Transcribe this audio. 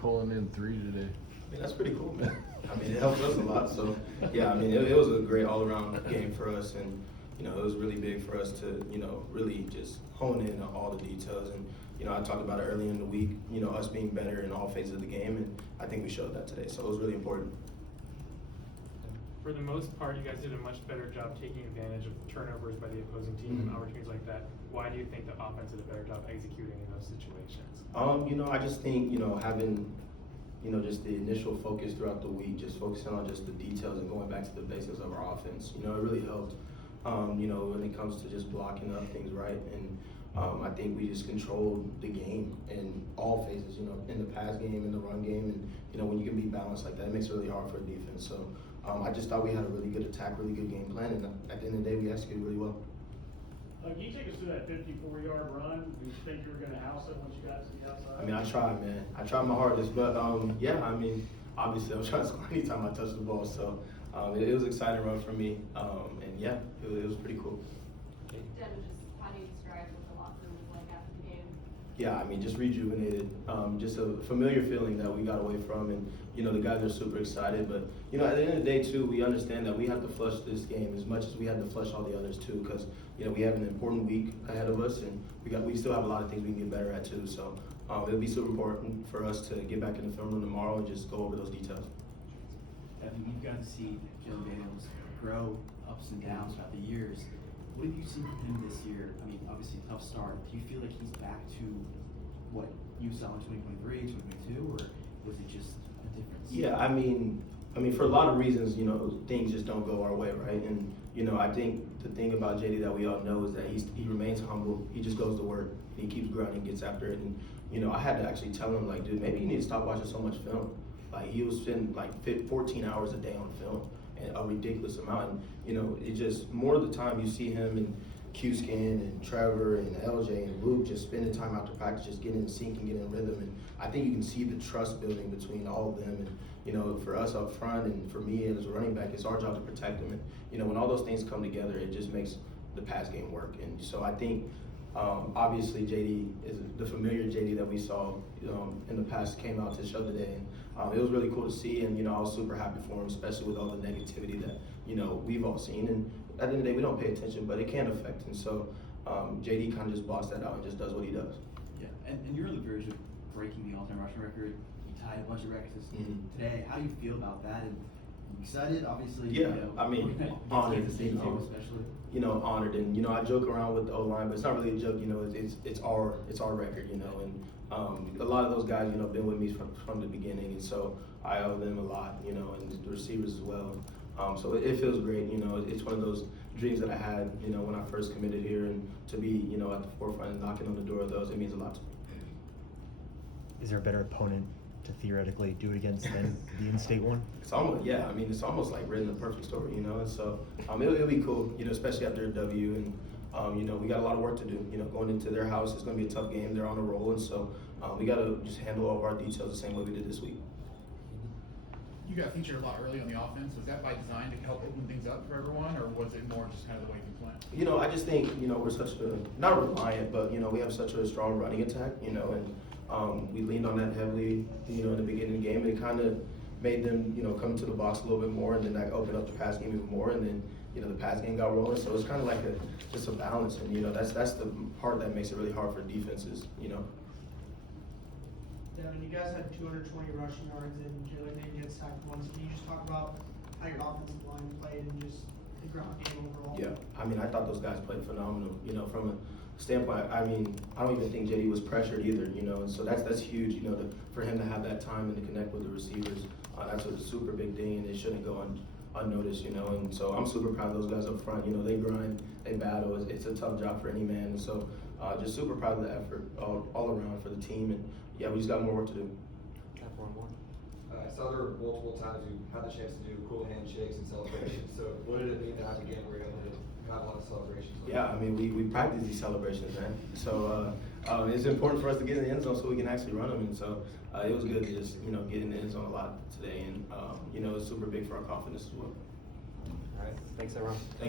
pulling in 3 today. I mean, that's pretty cool, man. I mean, it helped us a lot. So, yeah, I mean, it was a great all-around game for us. And, it was really big for us to, really just hone in on all the details. And, I talked about it early in the week, us being better in all phases of the game. And I think we showed that today. So it was really important. For the most part, you guys did a much better job taking advantage of turnovers by the opposing team and opportunities like that. Why do you think the offense did a better job executing in those situations? I just think, having, just the initial focus throughout the week, just focusing on just the details and going back to the basics of our offense, it really helped, when it comes to just blocking up things right. And I think we just controlled the game in all phases, in the pass game, in the run game. And, when you can be balanced like that, it makes it really hard for a defense. So I just thought we had a really good attack, really good game plan. And at the end of the day, we executed really well. Can you take us through that 54-yard run? Do you think you were going to house it once you got to the outside? I mean, I tried, man. I tried my hardest. But, yeah, I mean, obviously, I'm trying to score anytime I touch the ball. So it was an exciting run for me. And, yeah, it was pretty cool. Devin, just how do you describe what the locker room was like after the game? Yeah, I mean, just rejuvenated. Just a familiar feeling that we got away from. And, the guys are super excited. But, at the end of the day, too, we understand that we have to flush this game as much as we had to flush all the others, too, because, we have an important week ahead of us, and we still have a lot of things we can get better at, too. So it'll be super important for us to get back in the film room tomorrow and just go over those details. Devin, you've got to see Joe Daniels grow ups and downs throughout the years. What have you seen from him this year? I mean, obviously a tough start. Do you feel like he's back to what you saw in 2023, 2022, or was it just a difference? Yeah, I mean, for a lot of reasons, things just don't go our way, right? And, I think the thing about JD that we all know is that he remains humble. He just goes to work. He keeps grinding, gets after it. And, I had to actually tell him, like, dude, maybe you need to stop watching so much film. Like, he was spending, 14 hours a day on film, and a ridiculous amount. And, it just, more of the time you see him and Q-Skin and Trevor and LJ and Luke just spending time after practice, just getting in sync and getting in rhythm. And I think you can see the trust building between all of them. And, for us up front and for me as a running back, it's our job to protect them. And, when all those things come together, it just makes the pass game work. And so I think, obviously, JD is the familiar JD that we saw, in the past came out to show today. And it was really cool to see. And, I was super happy for him, especially with all the negativity that, we've all seen. And at the end of the day, we don't pay attention, but it can affect. And so JD kind of just blocks that out and just does what he does. Yeah, and you're on the verge of breaking the all-time rushing record. You tied a bunch of records today. How do you feel about that? And you excited, obviously? Yeah, I mean, honored, especially. honored. And, I joke around with the O-line, but it's not really a joke, it's our record, and a lot of those guys, been with me from the beginning, and so I owe them a lot, and the receivers as well. So it feels great, it's one of those dreams that I had, when I first committed here, and to be, at the forefront and knocking on the door of those, it means a lot to me. Is there a better opponent to theoretically do it against than the in-state one? It's almost, yeah, I mean, it's almost like written the perfect story, and so it'll be cool, especially after a W, and we got a lot of work to do, going into their house. It's going to be a tough game. They're on a roll, and so we got to just handle all of our details the same way we did this week. You got featured a lot early on the offense. Was that by design to help open things up for everyone, or was it more just kind of the way you planned? I just think, we're such not reliant, but, we have such a strong running attack, and we leaned on that heavily, in the beginning of the game. It kind of made them, come to the box a little bit more, and then that opened up the pass game even more, and then, the pass game got rolling. So it's kind of like just a balance, and, that's the part that makes it really hard for defenses, Devin, you guys had 220 rushing yards and Joey didn't get sacked once. Can you just talk about how your offensive line played and just the ground game overall? Yeah, I mean, I thought those guys played phenomenal. From a standpoint, I mean, I don't even think JD was pressured either. And so that's huge. For him to have that time and to connect with the receivers, that's a super big thing, and it shouldn't go unnoticed. And so I'm super proud of those guys up front. They grind, they battle. It's a tough job for any man, and so just super proud of the effort all around for the team. And yeah, we just got more work to do. I saw there were multiple times you had the chance to do cool handshakes and celebrations. So what did it mean to have a game where you able to have a lot of celebrations? Yeah, I mean, we practice these celebrations, man. So it's important for us to get in the end zone so we can actually run them. And so it was good to just, get in the end zone a lot today. And, it's super big for our confidence as well. All right. Thanks, everyone. Thank you.